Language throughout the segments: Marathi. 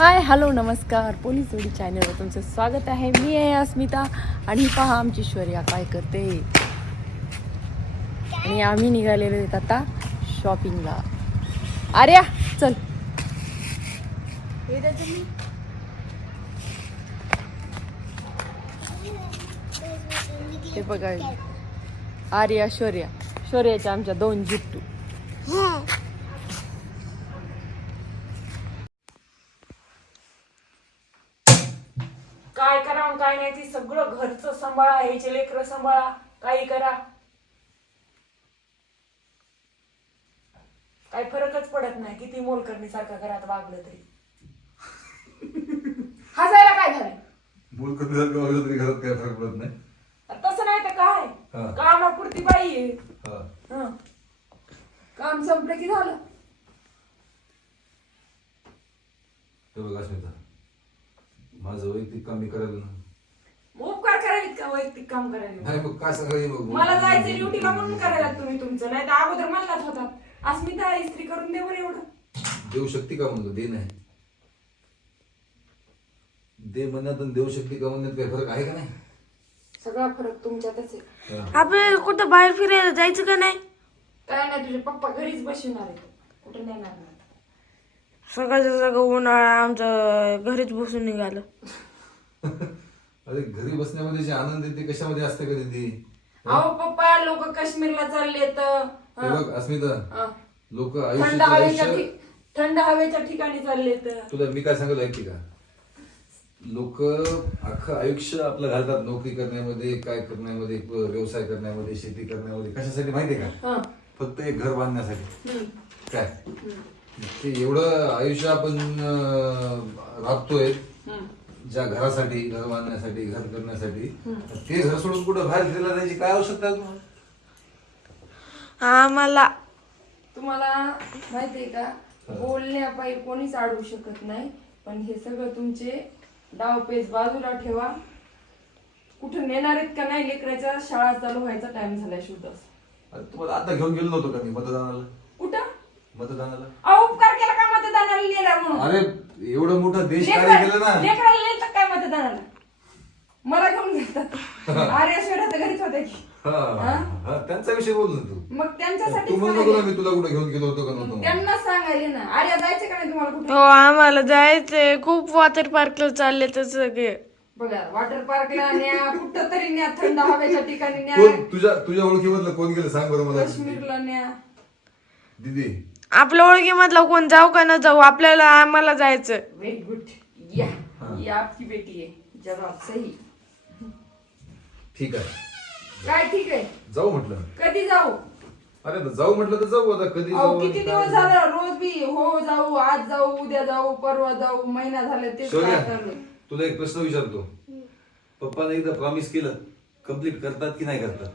हाय हॅलो नमस्कार. पोलीस जोडी चॅनलवर तुमचं स्वागत आहे. मी आहे अस्मिता आणि पहा आमची श्वर्या काय करते. आणि आम्ही निघालेलो आहेत आता शॉपिंगला आर्या चल. हे बघा. आर्या शौर्या. शौर्याच्या आमच्या दोन जिट्टू. काय करा काय नाही ती सगळं घरचं सांभाळा ह्याचे लेकरं सांभाळा काही करा. काही फरकच पडत नाही किती मोलकरणीसारखं घरात वागलं तरी. हसायला काय झालं? बोल कमी सारखं वागलं तरी घरात काय फरक पडत नाही. तसं नाही तर काय? हा. कामापुरती बाई आहे. हा. हं. काम संपलं की झालं? ते बघ अस्मिता माझं वैयक्तिक काम मी करायला ना उपकार करायला का वैयक्तिक काम करायला नाही मग काय सकाळी मग? मला जायचं ड्युटीला म्हणून करायला तुम्ही तुमचं. नाही तर अगोदर म्हणलाच होता. अस्मिता इस्त्री करून दे बरं एवढं. देऊ शकते का म्हणलं? दे नाही. दे म्हणण्यात आणि देऊ शकते का म्हणण्यात काही फरक आहे का नाही? सगळा फरक तुमच्यातच आहे. हा. आपल्याला कुठं बाहेर फिरायला जायचं का नाही? काय नाही तुझे पप्पा घरीच बसणार आहेत. कुठे नेणार नाही. सकाळचं सगळं उन्हाळा आमचं घरीच बसून निघालं. अरे घरी बसण्यामध्ये जे आनंद येते कशामध्ये असते कधी ती अहो पप्पा लोक काश्मीरला चालले तर बघ अस्मिता. लोक थंड हवेच्या आयुष्य ठिक- थंड हवेच्या ठिकाणी चालले तर तुला मी काय सांगत ऐकते का लोक अख्खं आयुष्य आपलं घालतात नोकरी करण्यामध्ये काय करण्यामध्ये व्यवसाय करण्यामध्ये शेती करण्यामध्ये. कशासाठी माहितीये का? हं. फक्त एक घर बांधण्यासाठी. काय? ते एवढं आयुष्य आपण राबतोय हं. ज्या घरासाठी घर बांधण्यासाठी घर करण्यासाठी ते घर सोडून कुठं बाहेर फिरायला जायची काय आवश्यकता आहे तुम्हाला? आम्हाला तुम्हाला माहितीये का? बोलण्यापायी कोणीच अडवू शकत नाही. पण हे सगळं तुमचे डावपेच बाजूला ठेवा. कुठं नेणार आहेत का नाही लेकराच्या शाळा चालू व्हायचा टाइम झालाय शुद्ध अरे तुम्हाला आता घेऊन गेलो नव्हतो का मी मतदानाला? मतदानाला? अहो उपकार केला का मतदानाला नेला म्हणून? अरे एवढं मोठं देश कार्य लेकरा- केलं ना. लेकराला नेलं काय मतदानाला? मला घेऊन जातात आर्य घरीच होते की. हा, हा, त्यांचा विषय बोल ना तू. मग त्यांच्यासाठी तू म्हणू नको ना मी तुला कुठे घेऊन गेलो होतो का नव्हतो त्यांना सांगायले ना. आर्या जायचं का नाही तुम्हाला कुठे? हो आम्हाला जायचंय. खूप वॉटर पार्कला चालले तर सगळे. बघा वॉटर पार्कला न्या कुठं तरी न्या थंड हवेच्या ठिकाणी न्या. कोण? तुझ्या तुझ्या ओळखीमधलं कोण गेलं? सांग बरं मला. काश्मीरला न्या. दीदी आपल्या ओळखीमधला कोण जाऊ का न जाऊ आपल्याला आम्हाला जायचं. व्हेरी गुड या ये आपकी बेटी आहे. जवाब सही. ठीक आहे. काय ठीक आहे? जाऊ म्हटलं कधी जाऊ? अरे आता जाऊ म्हटलं तर जाऊ आता. कधी अहो जाऊ किती दिवस? झालं? रोज बी हो जाऊ आज जाऊ उद्या जाऊ परवा जाऊ महिना झाले तेच काय आहे. तुला एक प्रश्न विचारतो. पप्पाने एकदा प्रॉमिस केलं कंप्लीट करतात की नाही करतात?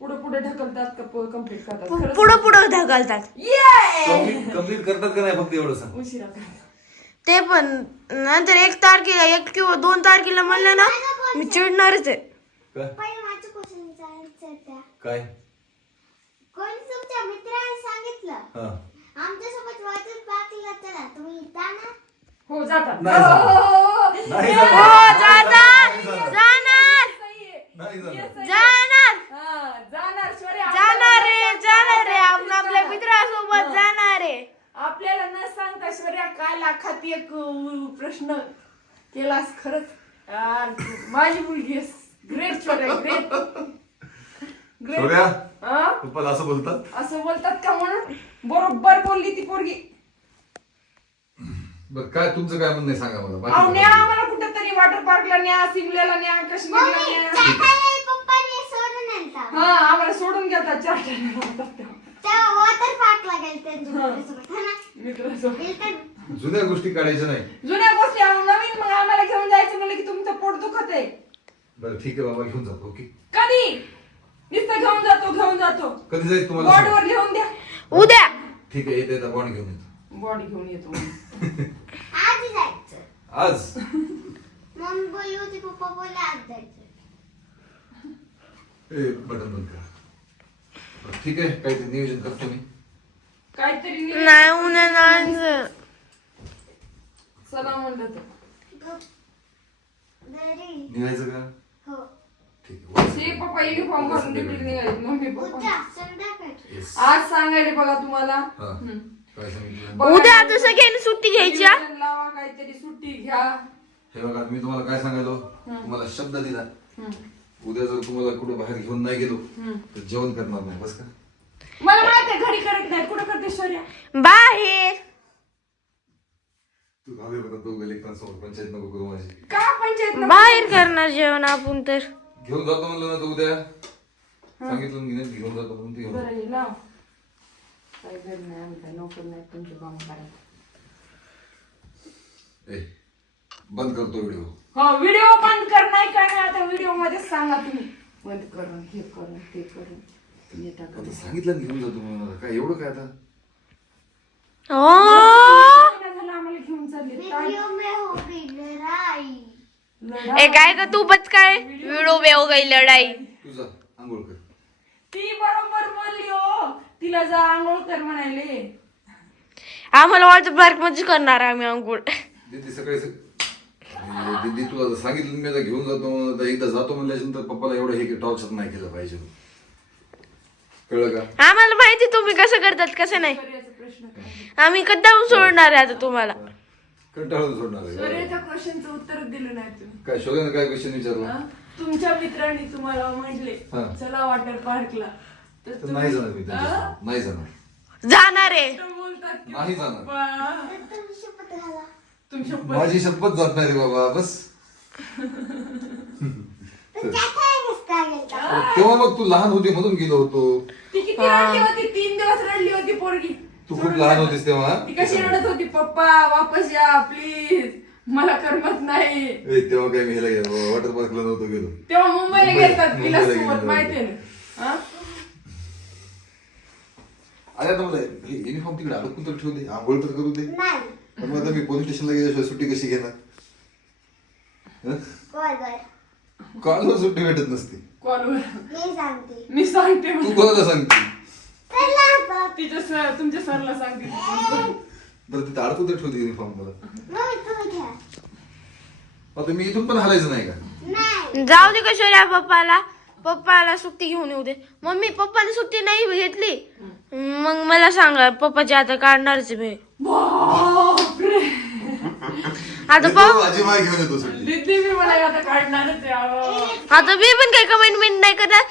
पुढे पुढे ढकलतात कंप्लीट करतात? खरंच पुढं पुढं ढकलतात. ये कंप्लीट कंप्लीट करतात का नाही फक्त एवढं सांग? उशिरा करतात. ते पण नंतर एक तारखेला एक किंवा दोन तारखेला म्हणलं ना मी चिडणारच आहे. काय? पहिले माझं क्वेश्चन विचारायचं होतं काय? कोणी तुमच्या मित्राने सांगितलं? हा. आमच्यासोबत चला तुम्ही हो जातात. नाही हो. हो, हो, हो. नाही. हो जाणार जाणार सही आहे. नाही जाणार. जाणार हा, जाणार शौर्य जाणार रे जाणार रे आपण आपल्या मित्रासोबत जाणार रे आपल्याला न सांगता शौर्या काय लाखात एक प्रश्न केलास खरंच? माझी मुलगी ग्रेट शौर्या ग्रेट शौर्या हा? असं बोलतात? असं बोलतात का म्हणून? बरोबर बोलली ती पोरगी. बरं काय तुमचं काय म्हणणं आहे? सांगा मला. अहो बाकी न्या काय? आम्हाला कुठेतरी वॉटर पार्कला न्या सिमल्याला न्या काश्मीरला न्या. पप्पाने सोडून आणता. हा आम्हाला सोडून घेतात चार तेव्हा वॉटर पार्कला गेले त्यांच्या मित्रासोबत जुन्या गोष्टी काढायच्या नाही. जुन्या गोष्टी नवीन मग आम्हाला घेऊन जायचं म्हणलं की तुमचं पोट दुखत आहे. बरं ठीक आहे बाबा घेऊन जातो ओके. कधी? नुसतं घेऊन जातो घेऊन जातो. कधी जायचं तुम्हाला सांगा. बॉडीवर लिहून द्या. उद्या. ठीक आहे येते येता बॉन्ड घेऊन येतो. बॉडी घेऊन येतो आज जायचं. आज? मम्मी बोलली होती पप्पा बोलले आज जायचं. ए बटन बंद करा. बरं, ठीक आहे काहीतरी नियोजन करतो मी. काहीतरी नि- नाही उन्हा नाही चला म्हणलं तर. घरी निघायचं का? हो. ठीक आहे ते पप्पा युनिफॉर्म घालून ड्युटीला निघाले मम्मी पप्पा. उद्या संध्याकाळी. Yes. आज सांगायले बघा तुम्हाला. हा. काय सांगितलं? उद्या सगळ्यांनी सुट्टी घ्यायची हा? लावा काहीतरी सुट्टी घ्या. हे बघा मी तुम्हाला काय सांगायलो? तुम्हाला शब्द दिला. उद्या जर तुम्हाला कुठे बाहेर घेऊन नाही गेलो. तर जेवण करणार नाही बस का मला माहिती आहे घरी करत नाही कुठं करते शौर्या बाहेर. का पंचायत बाहेर करणार जेवण आपण तर. घेऊन जातो म्हणलं ना तू उद्या. सांगितलं मी नाही, घेऊन जातो म्हणून ते घेऊन बरं हे लाव काय घर नाही आम्ही काय नोकर नाही तुमचे काम करायला जातो. ए बंद करतो व्हिडिओ. हो व्हिडिओ बंद कर नाही का नाही आता व्हिडिओमध्ये सांगा तुम्ही. बंद करून हे करून ते करून. हे टाका आता सांगितलं ना घेऊन जातो म्हणून आता. काय एवढं काय आता? आम्हाला घेऊन चालले काय व्हिडिओ में होगी लड़ाई लढा. ए काय का तू बच काय? व्हिडिओ बेव गई लढाई. तुझा आंघोळ कर. ती बरोबर बोलली हो. तिला जा आंघोळ कर म्हणाले आम्हाला वॉटर पार्कमध्ये करणार आम्ही अंघोळ दीदी सकाळी अरे, दीदी तुला जर सांगितलं मी आता घेऊन जातो आता एकदा जातो म्हणल्यानंतर पप्पाला एवढं हे टॉर्चर नाही केलं पाहिजे. कळलं का? आम्हाला माहिती तुम्ही कसं करतात कसं नाही. आम्ही कद्दाहून सोडणार आहे आता तुम्हाला. कंटाळून सोडणार आहे. सूर्याच्या क्वेश्चनचं उत्तर दिलं नाही तुम्ही. काय शोधेनं काय क्वेश्चन विचारला? तुमच्या मित्रांनी तुम्हाला म्हटले हा. चला वॉटर पार्कला तर तर तुम्ही- नाही जाणार मी हा? त्यांच्यासोबत. नाही जाणार. जाणार आहे. तर बोलतात की नाही जाणार. तुमच्या माझी शपथ जात नाही रे बाबा बस. तेव्हा मग तू लहान होती म्हणून गेलो होतो. ती किती रडली होती? तीन दिवस रडली होती पोरगी. तू खूप लहान होतीस तेव्हा. ती कशी रडत होती? पप्पा वापस या प्लीज मला करमत नाही. ए, तेव्हा काय मी ह्याला गेलो. वॉटर पार्कला नव्हतो गेलो. तेव्हा मुंबईला मुंबई- गेलतात तिला मुंबईला सोबत. माहितीये ना. हा? अरे आता मला युनिफॉर्म तिकडे अडकून तर ठेवू दे? आंघोळ तर करू दे. नाही. पण मग आता मी पोलीस स्टेशनला गेल्याशिवाय सुट्टी कशी घेणार? कॉल वर कॉलवर सुट्टी भेटत नसते. कॉलवर. मी सांगते. मी सांगते तू. कोणाला सांगते? तिच्या सर तुमच्या सरला सांगते. बरं तिथे अडकून तर ठेवते युनिफॉर्म मला आता मी इथून पण हलायचं नाही का? नाही. जाऊ दे कशा पप्पाला. पप्पाला सुट्टी घेऊन येऊ दे. मम्मी पप्पाने सुट्टी नाही घेतली. मग मला सांगा पप्पाची आता काढणारच मी. बापरे. आता पप्पा माझी माय घेऊन येतो सुट्टी. दीदी मी मला आता काढणारच आहे अहो. आता मी पण काही कमेंटमेंट नाही करणार.